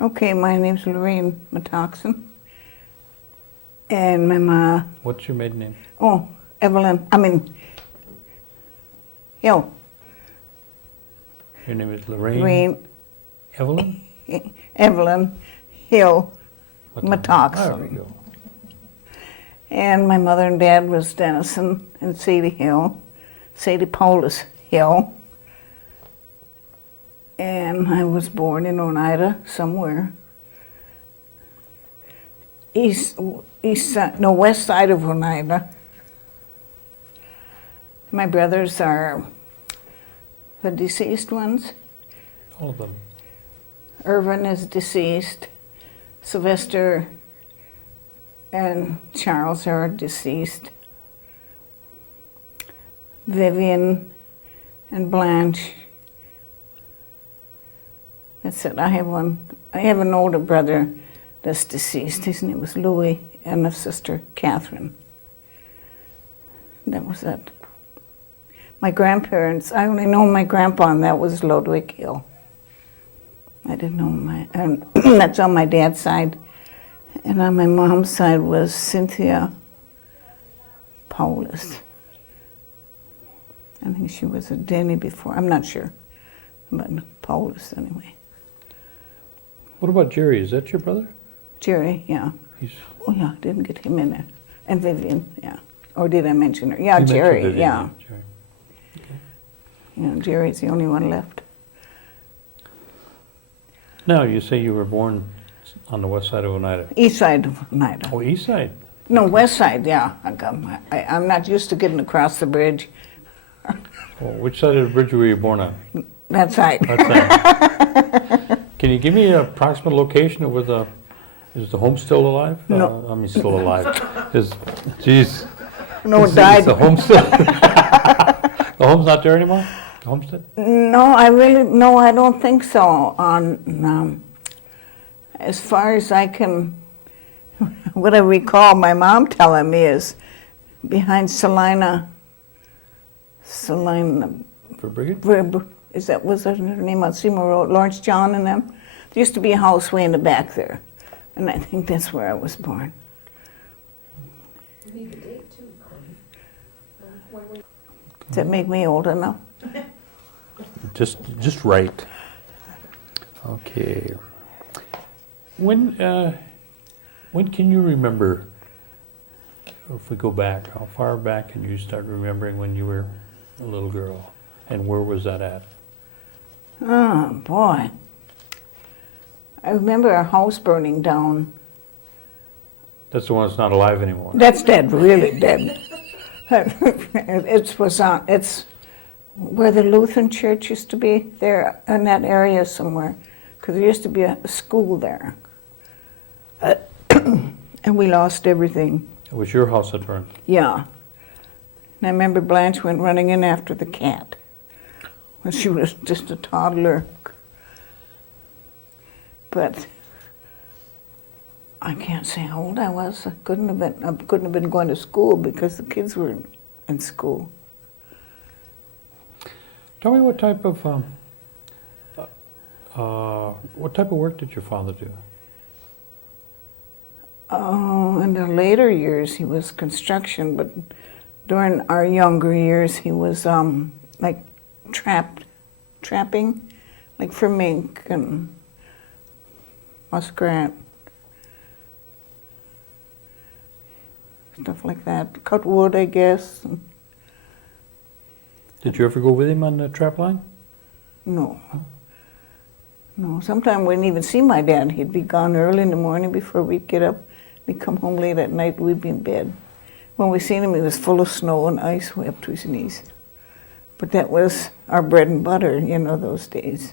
Okay, my name's Lorraine Metoxen. And my ma, What's your maiden name? oh, Hill. Your name is Lorraine Lorraine, Evelyn? Evelyn Hill What the- Metoxen. There we go. And my mother and dad was Dennison and Sadie Hill, Sadie Paulus Hill. And I was born in Oneida somewhere. West side of Oneida. My brothers are the deceased ones. All of them. Irvin is deceased. Sylvester and Charles are deceased. Vivian and Blanche. That's it. I have an older brother that's deceased. His name was Louis, and a sister, Catherine. That was it. My grandparents, I only know my grandpa, and that was Ludwig Hill. I didn't know and that's on my dad's side. And on my mom's side was Cynthia Paulus. I think she was a Denny before, I'm not sure, but Paulus anyway. What about Jerry? Is that your brother? Jerry, yeah. He's, Oh yeah, didn't get him in there. And Vivian, yeah. Or did I mention her? Yeah, you mentioned Jerry, Vivian, yeah. Jerry. Yeah, Jerry's the only one left. Now, you say you were born on the west side of Oneida. East side of Oneida. Oh, east side. No, west side, yeah. I'm not used to getting across the bridge. Oh, which side of the bridge were you born on? That side. That side. Can you give me an approximate location of where is the home still alive? No. I mean, still alive. Geez. No, it Is died. the home still? The home's not there anymore? The homestead? No, I don't think so. As far as I can, what I recall my mom telling me is behind Salina, For Brigade? was that her name on Seymour Road, Lawrence John and them? There used to be a house way in the back there, and I think that's where I was born. We need the date too, Connie. Does that make me old enough? Just right. Okay. When can you remember, if we go back, how far back can you start remembering when you were a little girl? And where was that at? Oh, boy. I remember our house burning down. That's the one that's not alive anymore. That's dead, really dead. It's where the Lutheran church used to be, there in that area somewhere, because there used to be a school there. And we lost everything. It was your house that burned. Yeah. And I remember Blanche went running in after the cat when she was just a toddler. But I can't say how old I was. I couldn't have been going to school because the kids were in school. Tell me what type of work did your father do? Oh, in the later years he was construction, but during our younger years he was like trapping, like for mink and muskrat, stuff like that. Cut wood, I guess. Did you ever go with him on the trap line? No. No, sometimes we didn't even see my dad. He'd be gone early in the morning before we'd get up. He'd come home late at night, we'd be in bed. When we seen him, he was full of snow and ice way up to his knees. But that was our bread and butter, those days.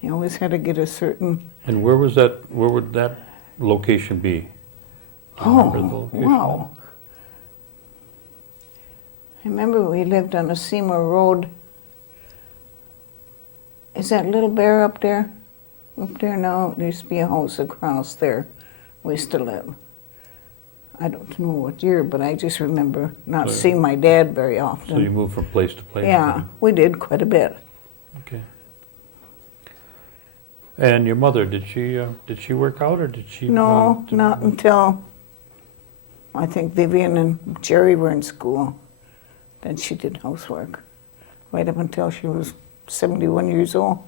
He always had to get a certain... And where would that location be? Do you remember the location? Wow. I remember we lived on a Seymour Road. Is that Little Bear up there? Up there now? There used to be a house across there. We used to live. I don't know what year, but I just remember not seeing my dad very often. So you moved from place to place? Yeah, we did quite a bit. Okay. And your mother, did she work out or did she? No, not until I think Vivian and Jerry were in school. Then she did housework, right up until she was 71 years old.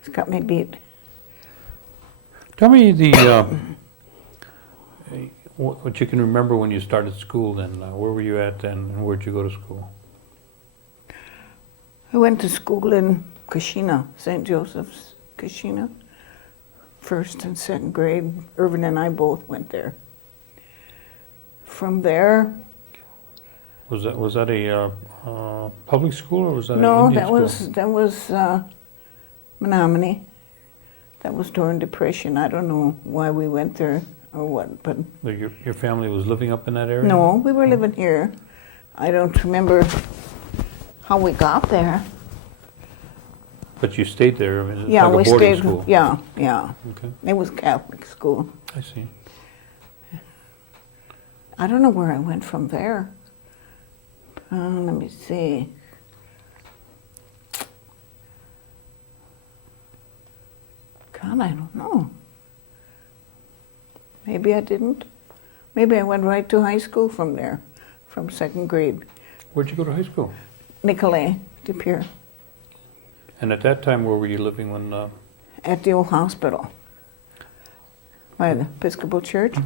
It's got me beat. Tell me what you can remember when you started school then. Where were you at then and where'd you go to school? I went to school in Kashina, St. Joseph's, Kashina. First and second grade, Irvin and I both went there. From there, Was that a public school or was that an no, Indian school? that was Menominee. That was during Depression. I don't know why we went there or what, but Like your family was living up in that area? no, we were living here. I don't remember how we got there. But you stayed there, I mean, it's Yeah, like a we boarding stayed. school. Yeah, yeah. Okay, It was Catholic school. I see. I don't know where I went from there. Let me see. God, I don't know. Maybe I didn't. Maybe I went right to high school from there, from second grade. Where'd you go to high school? Nicolay, De Pere, And at that time, where were you living when? at the old hospital by the Episcopal Church.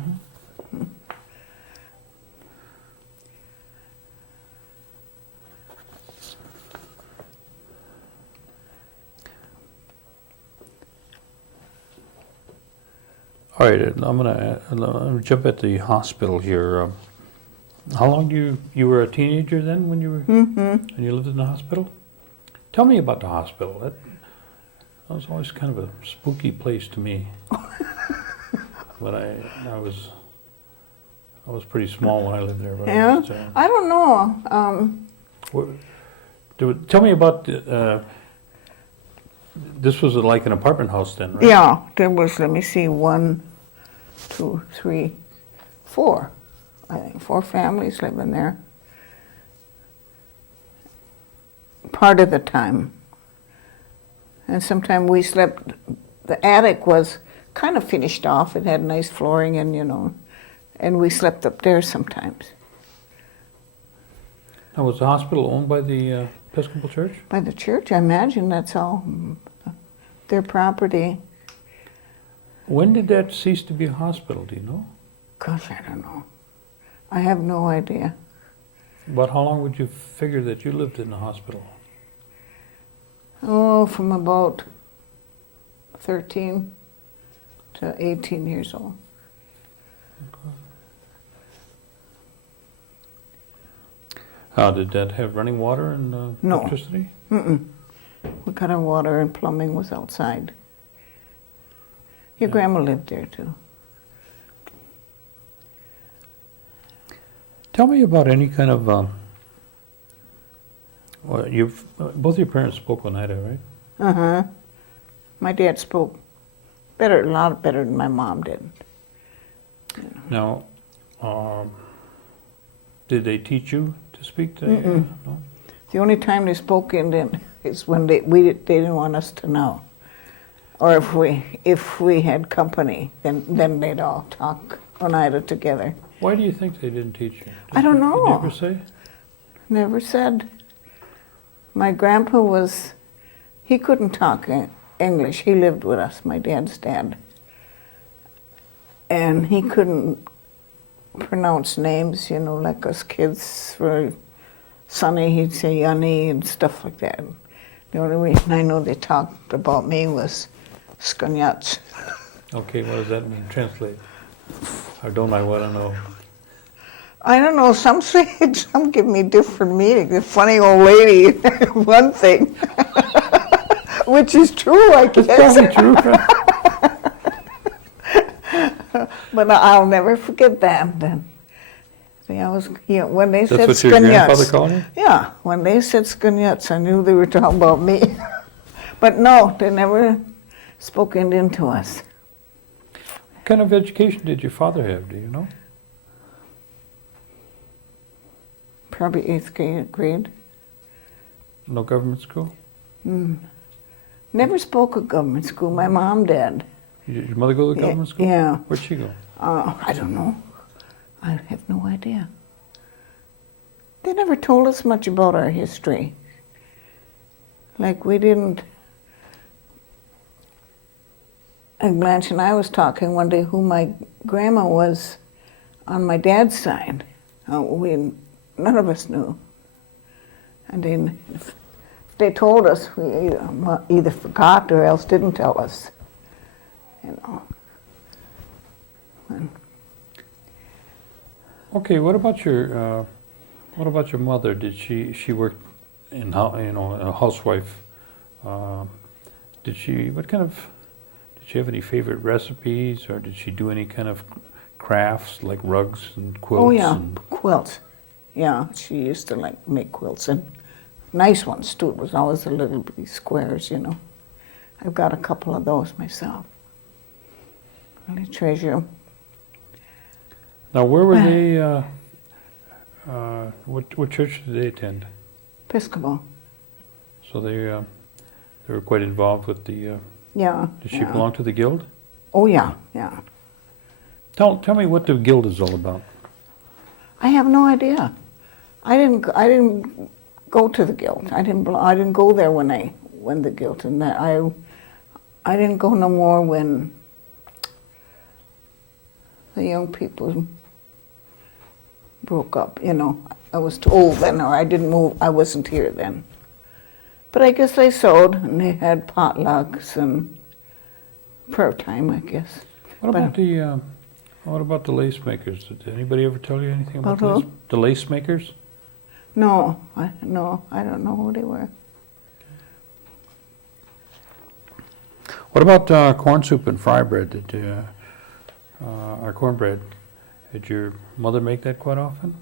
All right, I'm gonna jump at the hospital here. How long you were a teenager then when you were and you lived in the hospital? Tell me about the hospital. That was always kind of a spooky place to me. But I was pretty small when I lived there. But Yeah, I don't know. tell me about this was like an apartment house then, right? Yeah, there was, let me see, 1, 2, 3, 4. I think 4 families living there. Part of the time. And sometimes we slept, the attic was kind of finished off. It had nice flooring and, and we slept up there sometimes. Now, was the hospital owned by the Episcopal Church? By the church, I imagine that's all their property. When did that cease to be a hospital, do you know? Gosh, I don't know. I have no idea. About how long would you figure that you lived in the hospital? Oh, from about 13 to 18 years old. Did that have running water and No. electricity? We got our water and plumbing was outside. Your grandma lived there too. Tell me about any kind of. Well, both your parents spoke Oneida, right? Uh-huh. My dad spoke better, a lot better than my mom did. Now, did they teach you to speak the? No? The only time they spoke Indian is when they didn't want us to know. Or if we had company, then they'd all talk Oneida together. Why do you think they didn't teach you? I don't know. Did they ever say? Never said. My grandpa he couldn't talk English. He lived with us, my dad's dad. And he couldn't pronounce names, like us kids. For Sonny, he'd say Yanni and stuff like that. The only reason I know they talked about me was Skunyats. Okay, what does that mean? Translate. Or don't I want to know? I don't know, some say, some give me different meaning. The funny old lady, one thing, which is true, I guess. It's probably true. But I'll never forget that. Then, when they said That's what your grandfather Skunyats, called you? yeah, when they said Skunyats, I knew they were talking about me. But no, they never spoke Indian to us. What kind of education did your father have, do you know? Probably 8th grade. No government school? Never spoke of government school. My mom did. Did your mother go to government school? Yeah. Where'd she go? I don't know. I have no idea. They never told us much about our history. Like we didn't. And Blanche and I was talking one day who my grandma was on my dad's side. None of us knew. And then if they told us, we either forgot or else didn't tell us. You know. And Okay, what about your mother? Did she work in a housewife? Did she have any favorite recipes, or did she do any kind of crafts like rugs and quilts? oh yeah, And, quilts. Yeah, she used to like make quilts and nice ones too. It was always the little bitty squares, you know. I've got a couple of those myself. Really treasure 'em. now, where were they? What church did they attend? Episcopal. So they were quite involved with the. Yeah. Did she yeah. belong to the guild? Oh yeah, yeah. Tell me what the guild is all about. I have no idea. I didn't go to the guild. I didn't go there when the guild and that I didn't go no more when the young people broke up, you know. I was too old then, or I didn't move. I wasn't here then. But I guess they sewed and they had potlucks and prayer time, I guess. What But- about the lace makers? Did anybody ever tell you anything about About who? the lace makers? No, I don't know who they were. What about corn soup and fry bread? Or cornbread? Did your mother make that quite often?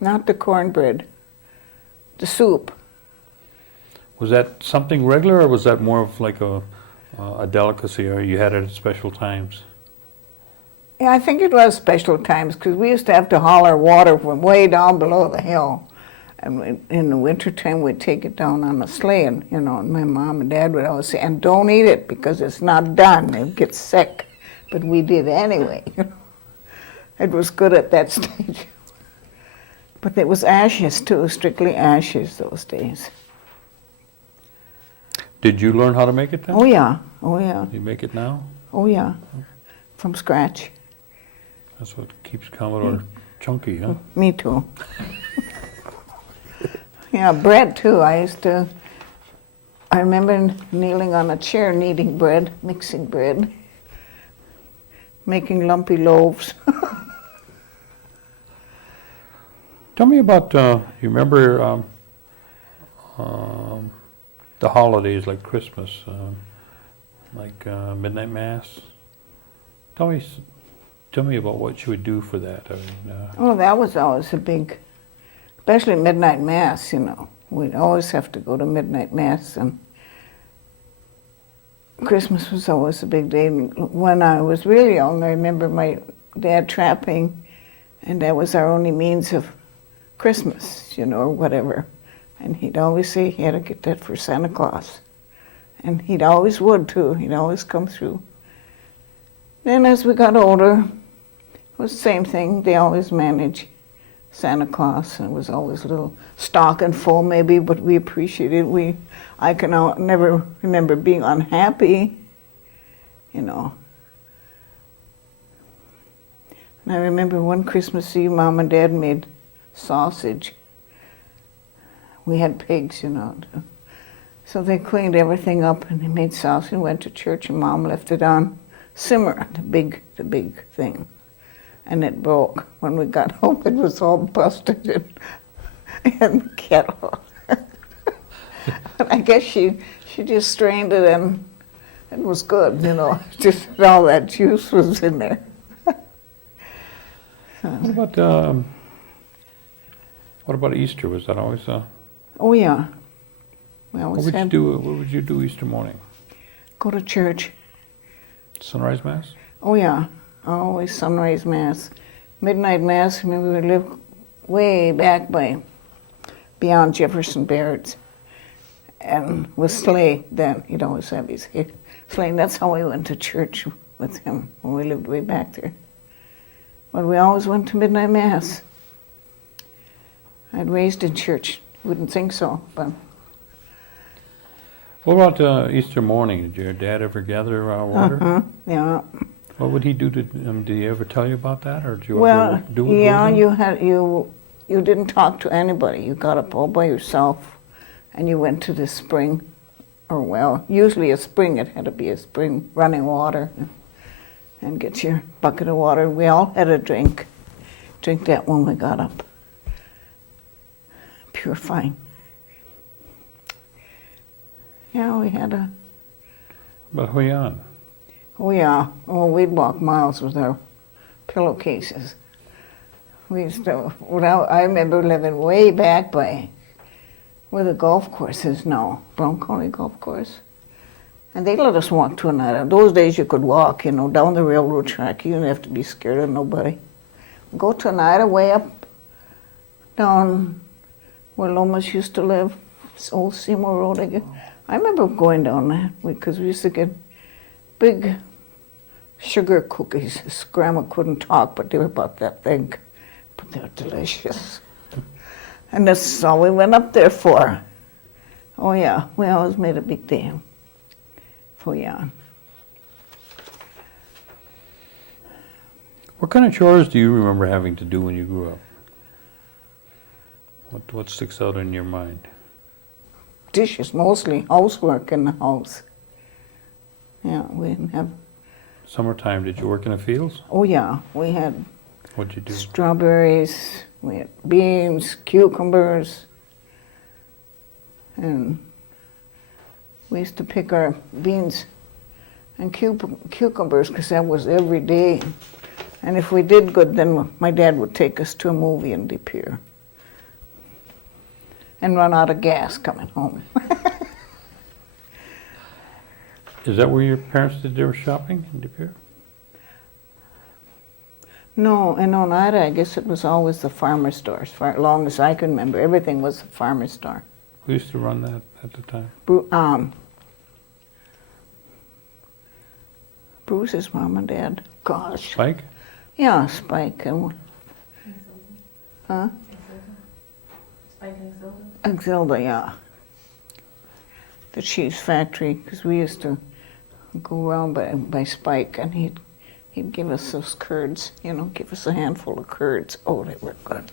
Not the cornbread. The soup. Was that something regular, or was that more of like a delicacy, or you had it at special times? Yeah, I think it was special times because we used to have to haul our water from way down below the hill. And in the wintertime, we'd take it down on a sleigh, and, you know, and my mom and dad would always say, and don't eat it because it's not done, it gets sick. But we did anyway, you know. It was good at that stage. But it was ashes too, strictly ashes those days. Did you learn how to make it then? Oh yeah, oh yeah, You make it now? oh yeah, from scratch. That's what keeps Commodore chunky, huh? Me too. Yeah, bread too. I remember kneeling on a chair kneading bread, mixing bread, making lumpy loaves. Tell me about, you remember the holidays like Christmas, like midnight mass? Tell me about what you would do for that. I mean, Oh, that was always a big, especially midnight mass, you know. We'd always have to go to midnight mass, and Christmas was always a big day. When I was really young, I remember my dad trapping, and that was our only means of Christmas, you know, or whatever. And he'd always say he had to get that for Santa Claus. And he'd always would too, he'd always come through. Then as we got older, it was the same thing, they always manage Santa Claus, and it was always a little stocking full maybe, but we appreciated it. I can never remember being unhappy, you know. And I remember one Christmas Eve, Mom and Dad made sausage. We had pigs, you know. So they cleaned everything up and they made sausage and went to church, and Mom left it on simmer, the big thing. And it broke. When we got home, it was all busted in the kettle. And I guess she just strained it and it was good, you know. Just all that juice was in there. what about Easter? Was that always Oh yeah. We what always would you had do? What would you do Easter morning? go to church. Sunrise mass? Oh yeah, always sunrise mass. Midnight mass, remember we lived way back beyond Jefferson Barrett's. and with sleigh then. He'd always have his sleigh. And that's how we went to church with him when we lived way back there. But we always went to midnight mass. I'd raised in church. Wouldn't think so, but What about Easter morning? Did your dad ever gather water? yeah. What would he do to? Did he ever tell you about that, or did you Well, ever do it? yeah, with him? you didn't talk to anybody. You got up all by yourself, and you went to the spring, or well, usually a spring. It had to be a spring, running water, and get your bucket of water. We all had a drink that when we got up. Pure fine. Yeah, we had a. But hui on. Oh yeah. Oh, we'd walk miles with our pillowcases. We used to. Well, I remember living way back by where the golf course is now, Brown County Golf Course, and they let us walk to Oneida. Those days you could walk, down the railroad track. You didn't have to be scared of nobody. Go to Oneida, way up down where Lomas used to live, old Seymour Road again. I remember going down that because we used to get big sugar cookies. Grandma couldn't talk, but they were about that big. But they were delicious. And that's all we went up there for. Oh yeah, we always made a big deal for Jan. What kind of chores do you remember having to do when you grew up? What sticks out in your mind? Dishes, mostly housework in the house. Yeah, we didn't have. Summertime, did you work in the fields? Oh yeah, we had What'd you do? strawberries, we had beans, cucumbers, and we used to pick our beans and cucumbers because that was every day. And if we did good, then my dad would take us to a movie in De Pere and run out of gas coming home. Is that where your parents did their shopping, in De Pere? No, in Oneida, I guess it was always the farmer stores. For as long as I can remember, everything was the farmer store. Who used to run that at the time? Bruce's mom and dad. Gosh. Spike? Yeah, Spike and huh? Spike and Exilda? Exilda, yeah. The cheese factory, because we used to go around by Spike, and he'd give us those curds, give us a handful of curds. Oh, they were good.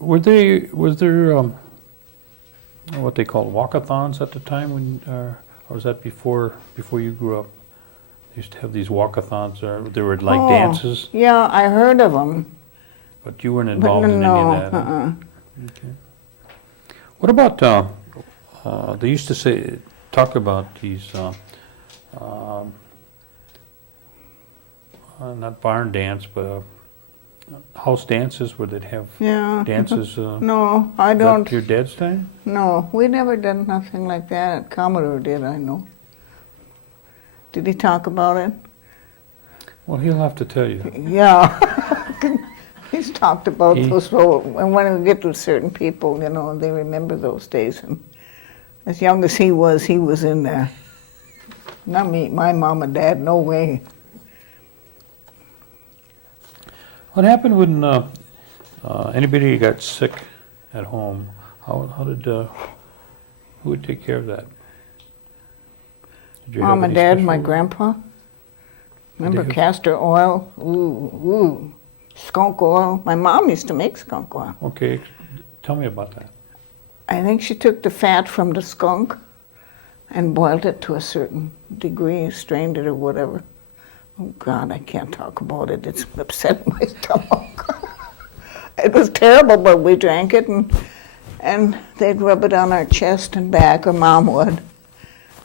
Was there what they called walkathons at the time when, or was that before you grew up? They used to have these walkathons, or there were like dances, Yeah, I heard of them. but you weren't involved in any of that. Okay. What about, they used to talk about these, not barn dance, but house dances where they'd have Yeah. dances. No, I Is that don't. your dad's time? No, we never did nothing like that. Commodore did, I know. Did he talk about it? Well, he'll have to tell you. Yeah. He's talked about He- those. So, and when we get to certain people, they remember those days. And as young as he was in there. Not me, my mom and dad, no way. What happened when anybody got sick at home? How did who would take care of that? Did you have Mom and any dad, my special- grandpa. Remember have- castor oil? Ooh. Skunk oil. My mom used to make skunk oil. Okay, tell me about that. I think she took the fat from the skunk and boiled it to a certain degree, strained it or whatever. Oh God, I can't talk about it. It's upset my stomach. It was terrible, but we drank it, and they'd rub it on our chest and back, or Mom would,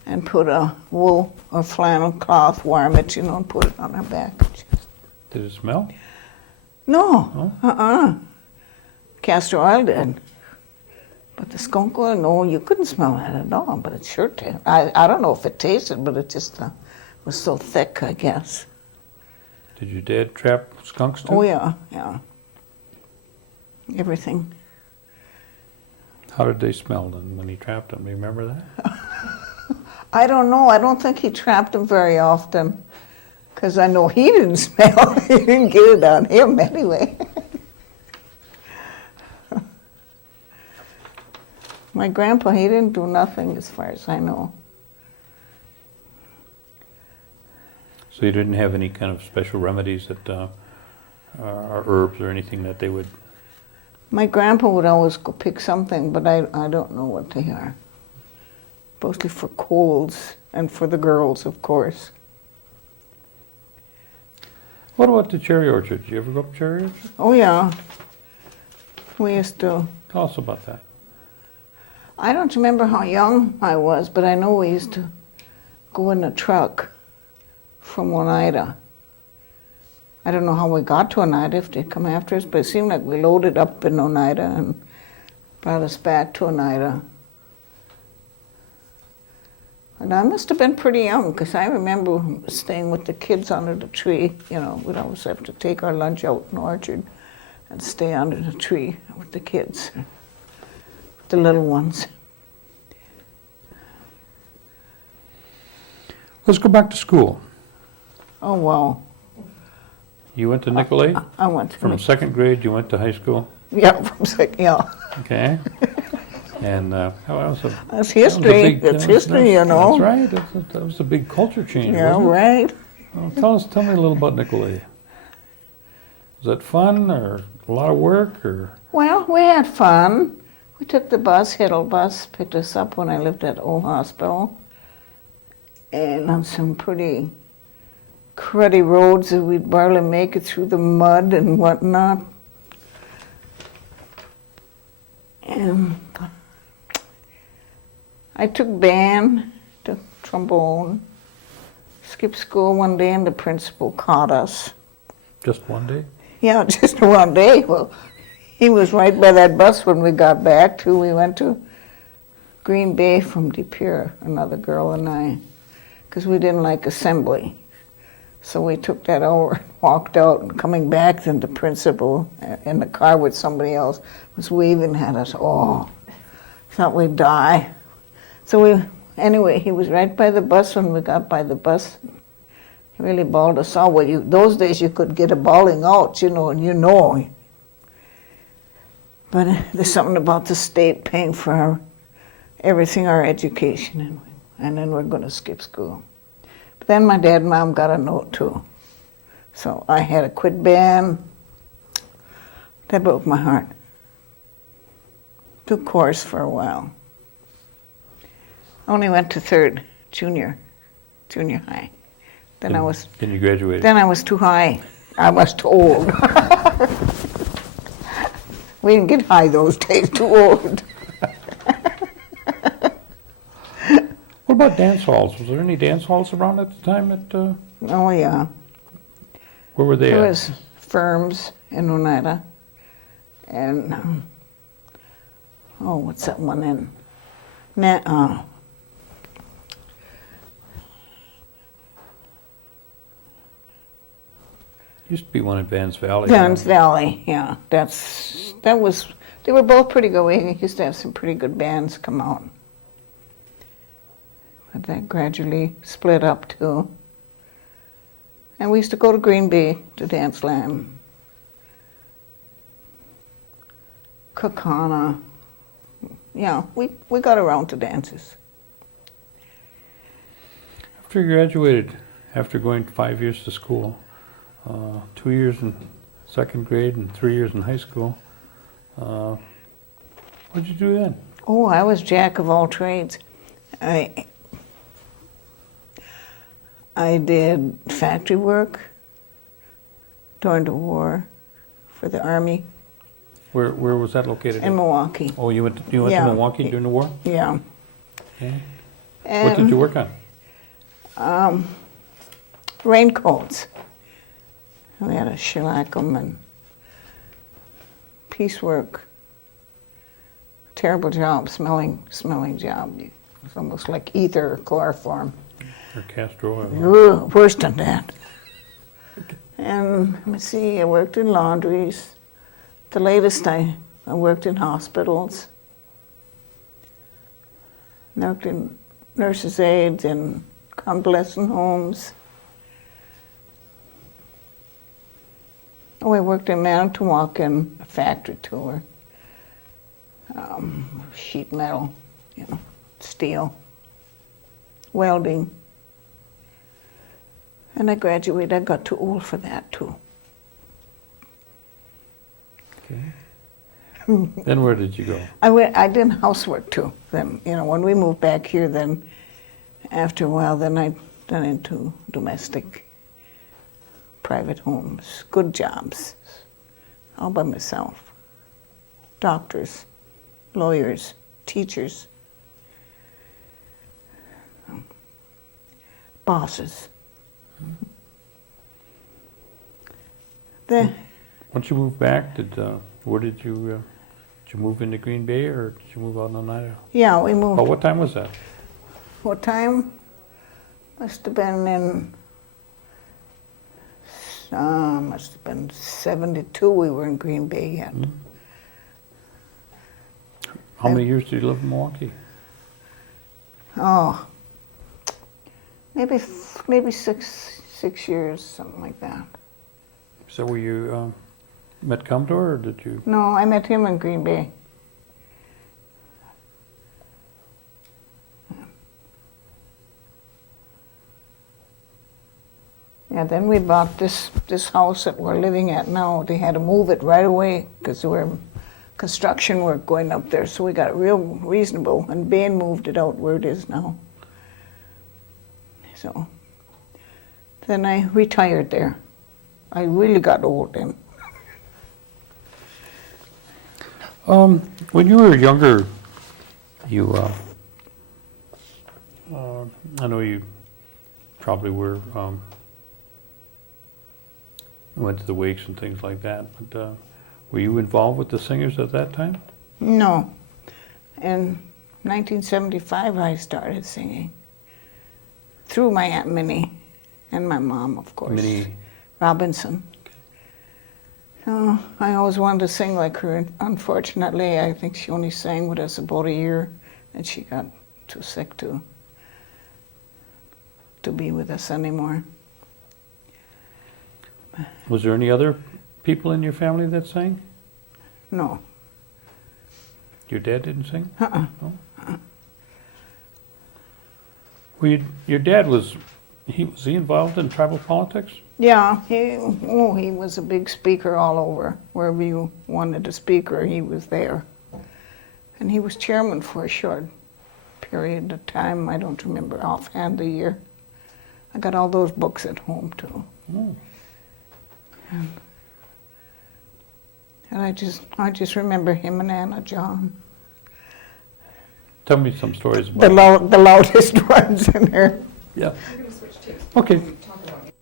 and put a wool or flannel cloth, warm it, and put it on our back. Did it smell? No, castor oil did. But the skunk oil, no, you couldn't smell that at all, but it sure tasted. I don't know if it tasted, but it just was so thick, I guess. Did your dad trap skunks too? Oh, yeah, yeah. Everything. How did they smell then when he trapped them? Do you remember that? I don't know. I don't think he trapped them very often, because I know he didn't smell. He didn't get it on him anyway. My grandpa, he didn't do nothing as far as I know. So you didn't have any kind of special remedies that are herbs or anything that they would... My grandpa would always go pick something, but I don't know what they are. Mostly for colds and for the girls, of course. What about the cherry orchard? Did you ever go up cherry orchard? Oh, yeah. We used to. Tell us about that. I don't remember how young I was, but I know we used to go in a truck from Oneida. I don't know how we got to Oneida, if they'd come after us, but it seemed like we loaded up in Oneida and brought us back to Oneida. And I must have been pretty young, because I remember staying with the kids under the tree. You know, we'd always have to take our lunch out in the orchard and stay under the tree with the kids, the little ones. Let's go back to school. Oh, wow. You went to Nicolay? I went to From second grade, you went to high school? Yeah, from second, yeah. Okay. And That's history. That's history, you know. That's right. That was a big culture change, Yeah, wasn't it? right. Well, tell me a little about Nicolay. Was that fun or a lot of work or? Well, we had fun. We took the bus, Hiddle bus, picked us up when I lived at Old Hospital. And on some pretty cruddy roads that we'd barely make it through the mud and whatnot. And I took band, took trombone, skipped school one day and the principal caught us. Just one day? Yeah, just one day. Well, he was right by that bus when we got back too. We went to Green Bay from De Pere, another girl and I, because we didn't like assembly. So we took that over and walked out, and coming back, then the principal in the car with somebody else was waving at us. Oh, thought we'd die. So anyway, he was right by the bus when we got by the bus. He really bawled us out. Well, those days you could get a bawling out, you know, and you know. But there's something about the state paying for everything, our education, and then we're going to skip school. But then my dad and mom got a note too. So I had to quit band. That broke my heart. Took course for a while. Only went to junior high. Then you graduated? Then I was too high. I was too old. We didn't get high those days, too old. What about dance halls? Was there any dance halls around at the time? Oh, yeah. Where were they There at? was Firms in Oneida. And, what's that one in? Used to be one in Vans Valley. Vans Valley, yeah. They were both pretty good. We used to have some pretty good bands come out. But that gradually split up too. And we used to go to Green Bay to dance slam. Kakana. Yeah, we got around to dances. After you graduated, after going 5 years to school, 2 years in second grade and 3 years in high school, what did you do then? Oh, I was jack of all trades. I did factory work during the war for the Army Where was that located? in Milwaukee. Oh, you went to Yeah. Milwaukee during the war? Yeah. Okay. What did you work on? Raincoats. We had to shellac them and piecework, terrible job, smelling job. It's almost like ether or chloroform. Or castor oil. Ugh, worse than that. And let me see, I worked in laundries. The latest I worked in hospitals. I worked in nurses' aides and convalescent homes. Oh, I worked in Manitowoc in a factory tour. Sheet metal, steel, welding. And I graduated. I got too old for that too. Okay. Then where did you go? I did housework too. Then when we moved back here, then after a while, then I went into domestic, private homes, good jobs, all by myself. Doctors, lawyers, teachers, bosses. Once you moved back, where did you move into Green Bay or did you move out in Oneida? Yeah, we moved. Oh, what time was that? What time? Must have been 72. We were in Green Bay yet. Mm-hmm. How many years did you live in Milwaukee? Oh, maybe 6 years, something like that. So were you met Commodore or did you? No, I met him in Green Bay. Yeah, then we bought this house that we're living at now. They had to move it right away because there were construction work going up there, so we got it real reasonable, and Ben moved it out where it is now. So then I retired there. I really got old then. When you were younger, I know you probably were went to the wakes and things like that, but were you involved with the singers at that time? No. In 1975, I started singing through my Aunt Minnie and my mom, of course. Minnie Robinson. So I always wanted to sing like her. Unfortunately, I think she only sang with us about a year, and she got too sick to be with us anymore. Was there any other people in your family that sang? No. Your dad didn't sing? Uh-uh. No? Well, your dad was he involved in tribal politics? Yeah, he was a big speaker all over. Wherever you wanted a speaker, he was there. And he was chairman for a short period of time. I don't remember offhand the year. I got all those books at home too. Oh. And I just remember him and Anna John. Tell me some stories about The loudest ones in there. Yeah. We're going to switch tapes. Okay. Talk about it.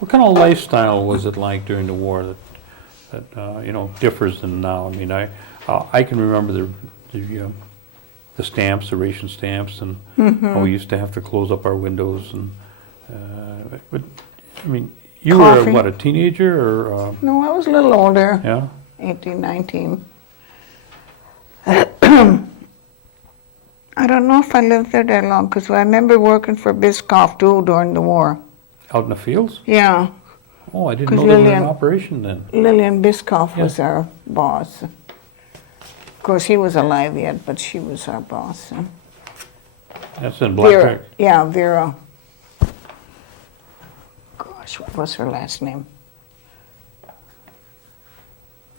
What kind of lifestyle was it like during the war that differs than now? I mean, I can remember the stamps, the ration stamps, and how we used to have to close up our windows. And but I mean, you Coffee. were what, a teenager or? No, I was a little older, Yeah. 18, 19. I don't know if I lived there that long, because I remember working for Biscoff too during the war. Out in the fields? Yeah, Oh, I didn't 'Cause know they were in Lillian- operation then. Lillian Biscoff Yeah. was our boss. Of course, he was alive yet, but she was our boss. That's in Black Vera, Creek. yeah, Vera. Gosh, what was her last name?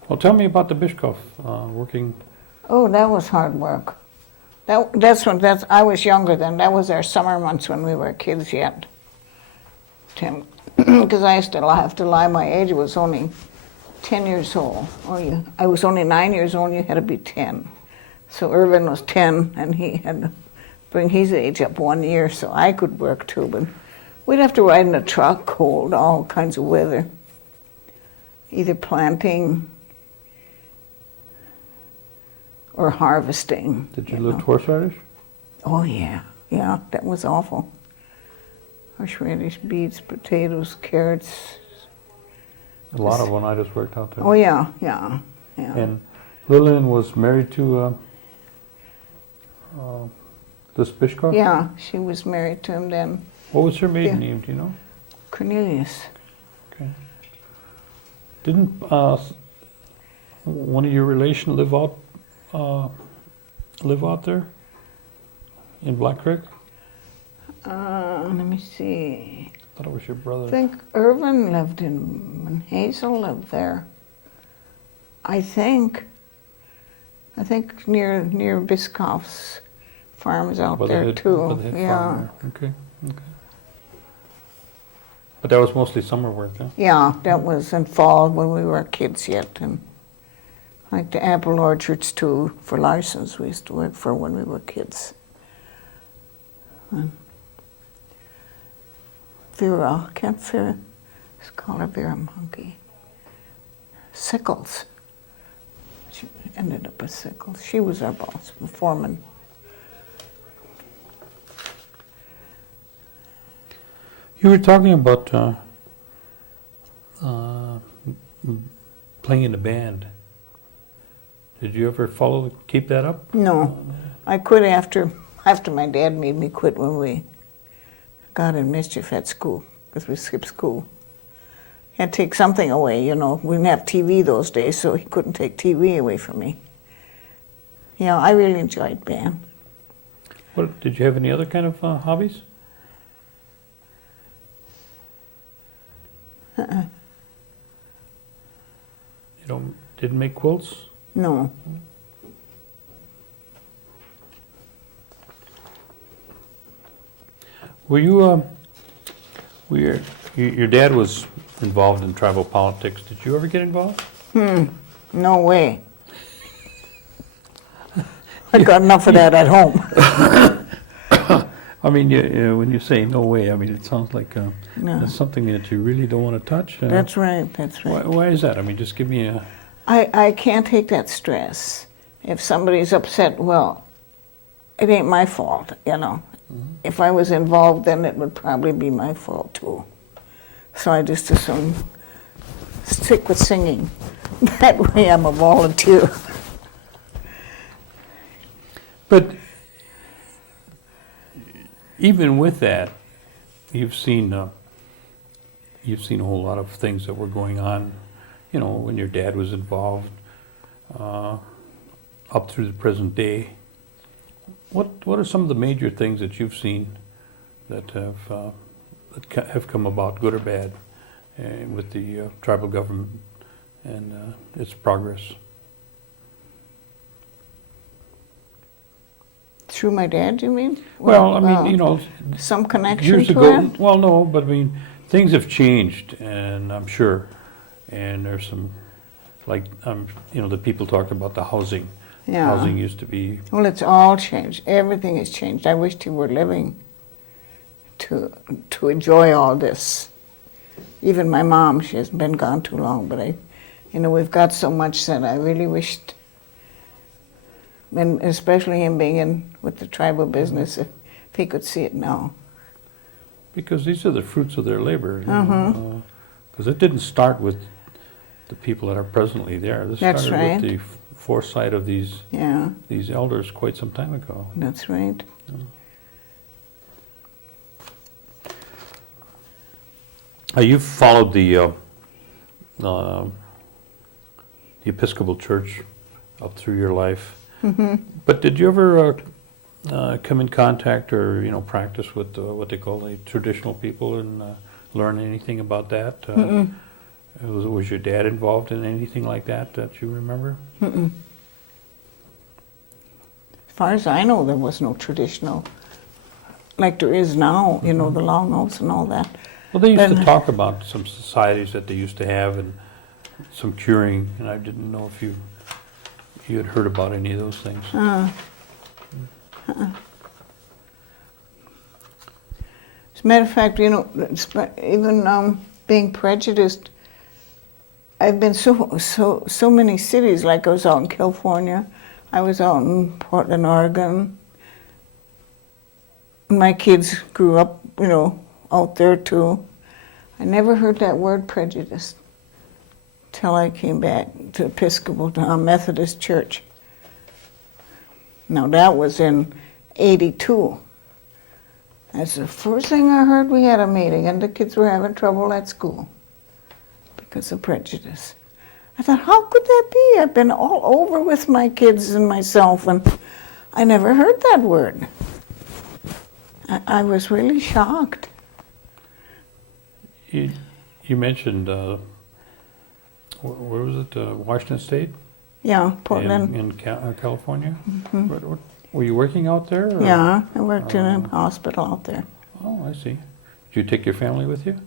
Well, tell me about the Biscoff working. Oh, that was hard work. I was younger then. That was our summer months when we were kids yet. Tim, because I still have to lie. My age was only 10 years old. I was only 9 years old. You had to be 10. So Irvin was 10, and he had to bring his age up 1 year, so I could work too. But we'd have to ride in a truck, cold, all kinds of weather. Either planting, or harvesting. Did you know. lift horseradish? Oh yeah, yeah, that was awful. Horseradish, beets, potatoes, carrots. A lot of when I just worked out there. Oh yeah, yeah, yeah. And Lillian was married to this Bishkov? Yeah, she was married to him then. What was her maiden Yeah. name, do you know? Cornelius. Okay. Didn't one of your relation live out there in Black Creek? Let me see. I thought it was your brother. I think Irvin lived and Hazel lived there. I think near Biscoff's farms out there too. Yeah, Okay, okay. But that was mostly summer work, huh? yeah, that was in fall when we were kids yet, and like the apple orchards too for license we used to work for when we were kids. And Vera, Camp Vera, let's call her Vera Monkey. Sickles. She ended up with Sickles. She was our boss, the foreman. You were talking about playing in a band. Did you ever keep that up? No, I quit after my dad made me quit when we got in mischief at school, because we skipped school. He had to take something away, you know. We didn't have TV those days, so he couldn't take TV away from me. You know, I really enjoyed band. What, did you have any other kind of hobbies? You didn't make quilts? No. Were you, your dad was involved in tribal politics. Did you ever get involved? No way. I got enough of that at home. I mean, when you say no way, I mean, it sounds like No. that's something that you really don't want to touch. That's right, that's right. Why is that? I mean, just give me a... I can't take that stress. If somebody's upset, well, it ain't my fault, you know. If I was involved, then it would probably be my fault too. So I just assume stick with singing. That way I'm a volunteer. But even with that, you've seen a whole lot of things that were going on, you know, when your dad was involved, up through the present day. What are some of the major things that you've seen that have come about, good or bad, with the tribal government and its progress? Through my dad, you mean? Well, I mean, you know, some connection years to ago. it? Well, no, but I mean, things have changed, and I'm sure, and there's some, like, you know, the people talked about the housing. Yeah. Housing used to be. Well, it's all changed. Everything has changed. I wished you were living to enjoy all this. Even my mom, she hasn't been gone too long, but you know, we've got so much that I really wished, and especially him being in with the tribal business, if he could see it now. Because these are the fruits of their labor. Because it didn't start with the people that are presently there. This That's started right. with the foresight of these elders quite some time ago. That's right. You've followed the Episcopal Church up through your life, but did you ever come in contact or, you know, practice with what they call the traditional people and learn anything about that? Was your dad involved in anything like that you remember? As far as I know, there was no traditional, like there is now, you know, the long oaths and all that. Well, they used to Then- talk about some societies that they used to have and some curing, and I didn't know if you had heard about any of those things. As a matter of fact, you know, even being prejudiced, I've been so many cities. Like I was out in California, I was out in Portland, Oregon. My kids grew up, out there too. I never heard that word prejudice till I came back to Episcopal Methodist Church. Now that was in '82. That's the first thing I heard. We had a meeting and the kids were having trouble at school because of prejudice. I thought, how could that be? I've been all over with my kids and myself, and I never heard that word. I was really shocked. You mentioned, where was it, Washington State? Yeah, Portland. In California? Were you working out there? Or? Yeah, I worked in a hospital out there. Oh, I see. Did you take your family with you?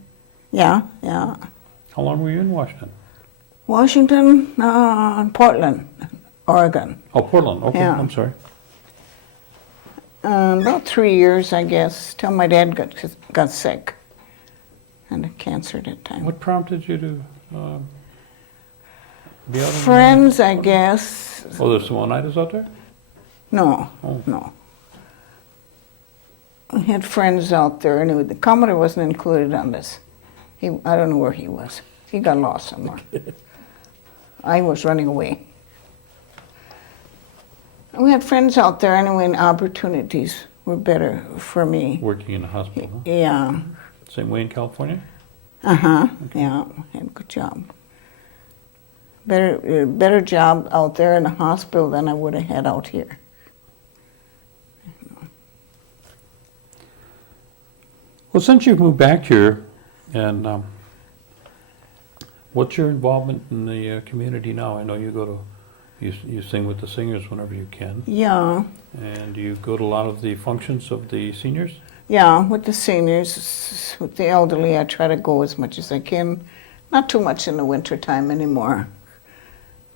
Yeah. How long were you in Washington? Washington, Portland, Oregon. Oh, Portland. Okay, Yeah. I'm sorry. About 3 years, I guess, till my dad got sick and had cancer at that time. What prompted you to be out in Friends, I guess. Oh, there's some all-nighters out there? No, Oh. no. I had friends out there. Anyway, the Commodore wasn't included on this. I don't know where he was. He got lost somewhere. I was running away. We had friends out there anyway, and opportunities were better for me. Working in a hospital, huh? Yeah. Same way in California? Yeah, had a good job. Better job out there in the hospital than I would have had out here. Well, since you've moved back here, and what's your involvement in the community now? I know you go to, you sing with the singers whenever you can. Yeah. And you go to a lot of the functions of the seniors? Yeah, with the seniors, with the elderly, I try to go as much as I can. Not too much in the winter time anymore.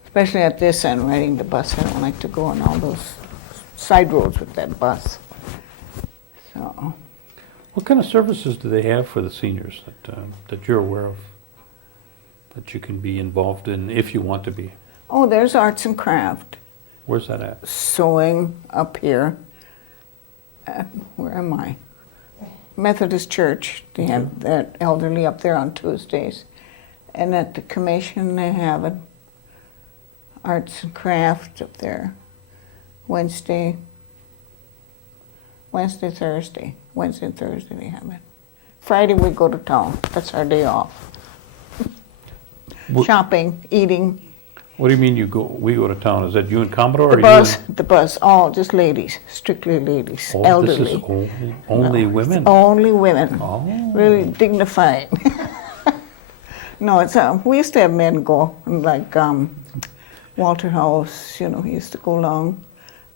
Especially at this end, riding the bus. I don't like to go on all those side roads with that bus. So, What kind of services do they have for the seniors that you're aware of, that you can be involved in if you want to be? oh, there's arts and craft. Where's that at? Sewing up here. Where am I? Methodist Church. They have that elderly up there on Tuesdays. And at the commission, they have an arts and craft up there. Wednesday, Thursday. Wednesday and Thursday they have it. Friday we go to town. That's our day off. What- Shopping, eating. What do you mean we go to town? Is that you and Commodore? The bus, all just ladies, strictly ladies, Oh, elderly. this is only women? Only women. Oh. Really dignified. No, it's we used to have men go, like Walter House, he used to go along.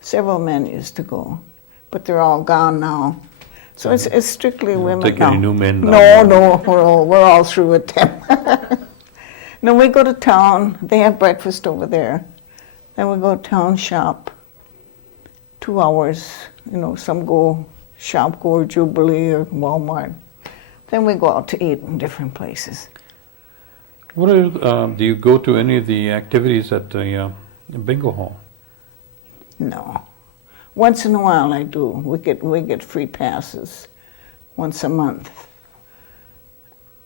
Several men used to go, but they're all gone now. So it's strictly women take now. any new men now? No, we're all through with them. No, we go to town. They have breakfast over there. Then we go town shop. 2 hours. Some go Jubilee or Walmart. Then we go out to eat in different places. What do you go to any of the activities at the bingo hall? No. Once in a while I do. We get free passes once a month.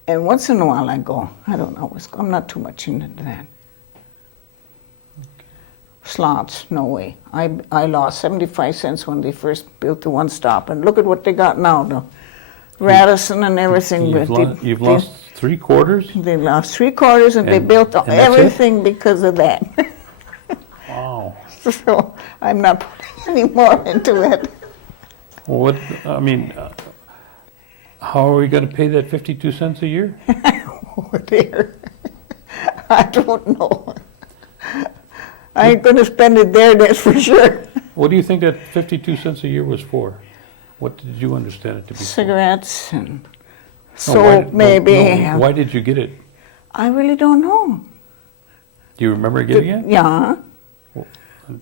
And once in a while I go. I don't always go. I'm not too much into that. Slots, no way. I lost 75 cents when they first built the one stop. And look at what they got now, the Radisson and everything. You've lost 3/4? They lost 3/4 and they And- built and that's it? everything because of that. Wow. So I'm not putting any more into it. Well, how are we going to pay that 52 cents a year? Oh dear. I don't know. I ain't gonna spend it there, that's for sure. What do you think that 52 cents a year was for? What did you understand it to be Cigarettes and for? No, why- soap, maybe. Why did you get it? I really don't know. Do you remember getting it? Yeah.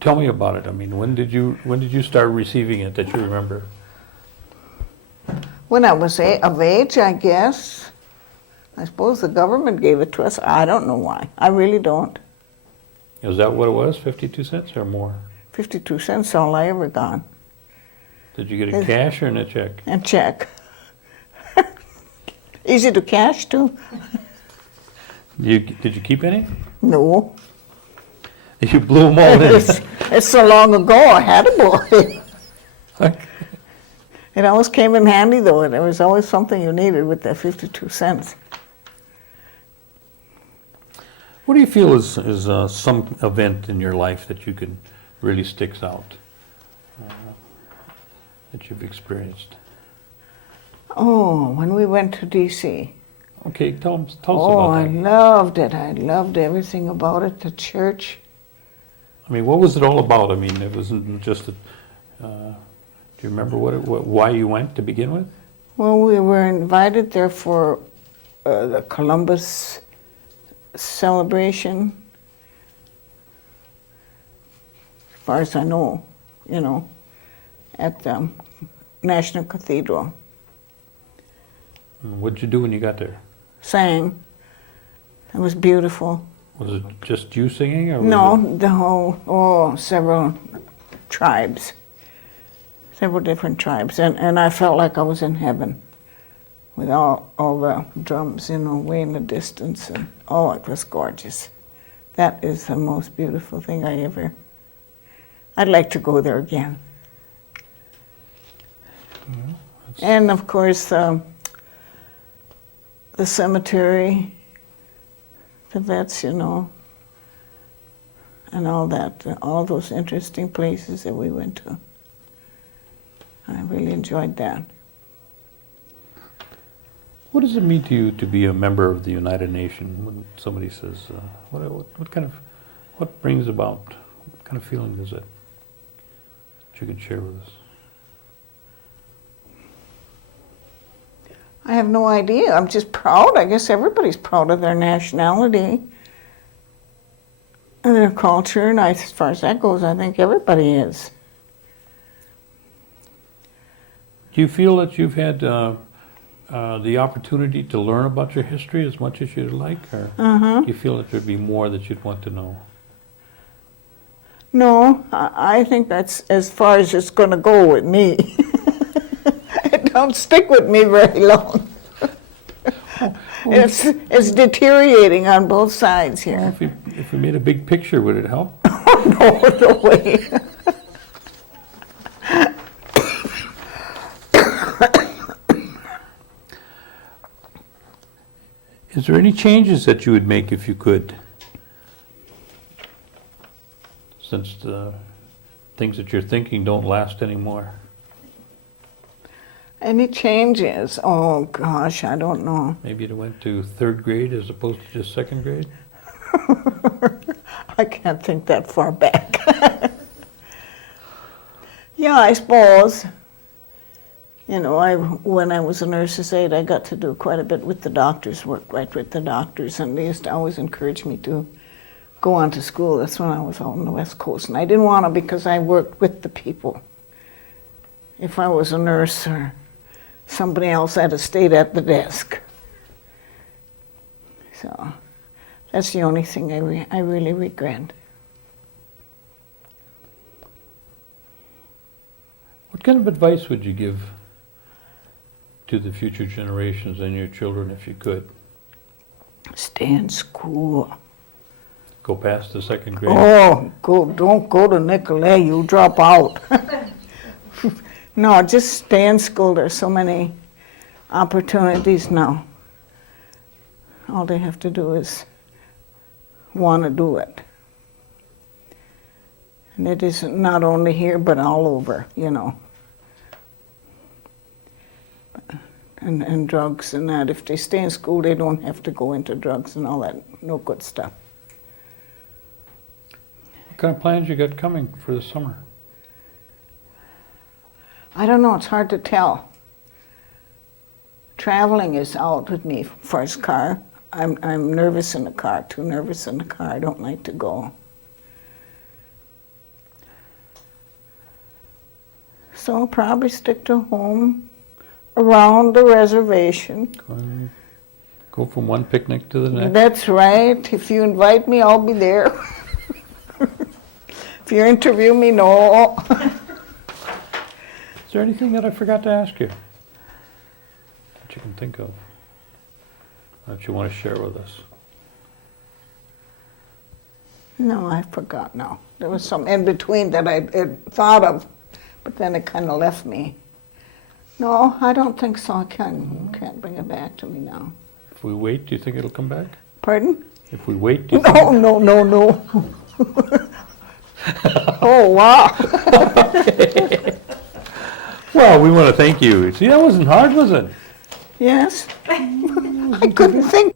Tell me about it. When did you start receiving it that you remember? When I was of age, I guess. I suppose the government gave it to us. I don't know why. I really don't. Is that what it was, 52 cents or more? 52 cents, all I ever got. Did you get it cash or in a check? And check. Easy to cash too? Did you keep any? No. You blew them all in. It's so long ago, I had a boy. It always came in handy though. There was always something you needed with that 52 cents. What do you feel is some event in your life that you can really sticks out, that you've experienced? Oh, when we went to D.C. Okay, tell us Oh, about I that. loved it. I loved everything about it. The church. I mean, what was it all about? I mean, it wasn't just do you remember why you went to begin with? Well, we were invited there for the Columbus celebration. As far as I know, at the National Cathedral. And what'd you do when you got there? Sang. It was beautiful. Was it just you singing? Or No, the whole, several tribes. Several different tribes. And I felt like I was in heaven with all the drums, way in the distance. And it was gorgeous. That is the most beautiful thing I'd like to go there again. And of course, the cemetery, the vets, and all that, all those interesting places that we went to. I really enjoyed that. What does it mean to you to be a member of the United Nations when somebody says, what brings about, what kind of feeling is it that you can share with us? I have no idea. I'm just proud. I guess everybody's proud of their nationality and their culture. And as far as that goes, I think everybody is. Do you feel that you've had the opportunity to learn about your history as much as you'd like? Or do you feel that there'd be more that you'd want to know? No, I think that's as far as it's going to go with me. It don't stick with me very long. It's deteriorating on both sides here. Well, if we made a big picture, would it help? No way. Is there any changes that you would make if you could? Since the things that you're thinking don't last anymore. Any changes? Oh gosh, I don't know. Maybe it went to third grade as opposed to just second grade? I can't think that far back. Yeah, I suppose. When I was a nurse's aide, I got to do quite a bit with the doctors, work right with the doctors, and they used to always encourage me to go on to school. That's when I was out on the West Coast, and I didn't want to because I worked with the people. If I was a nurse or somebody else, I'd have stayed at the desk. So that's the only thing I really regret. What kind of advice would you give to the future generations and your children if you could? Stay in school. Go past the second grade? Don't go to Nicolay, you'll drop out. No, just stay in school. There's so many opportunities now. All they have to do is want to do it. And it is not only here, but all over, And drugs and that. If they stay in school, they don't have to go into drugs and all that no good stuff. What kind of plans you got coming for the summer? I don't know, it's hard to tell. Traveling is out with me first car. I'm nervous in the car, too nervous in the car. I don't like to go. So I'll probably stick to home around the reservation. Go from one picnic to the next? That's right. If you invite me, I'll be there. If you interview me, no. Is there anything that I forgot to ask you? That you can think of? That you want to share with us? No, I forgot now. There was some in between that I had thought of, but then it kind of left me. No, I don't think so. I can't bring it back to me now. If we wait, do you think it'll come back? Pardon? If we wait, do you No, no, no, no. Oh, wow. Well, we want to thank you. See, that wasn't hard, was it? Yes. I couldn't think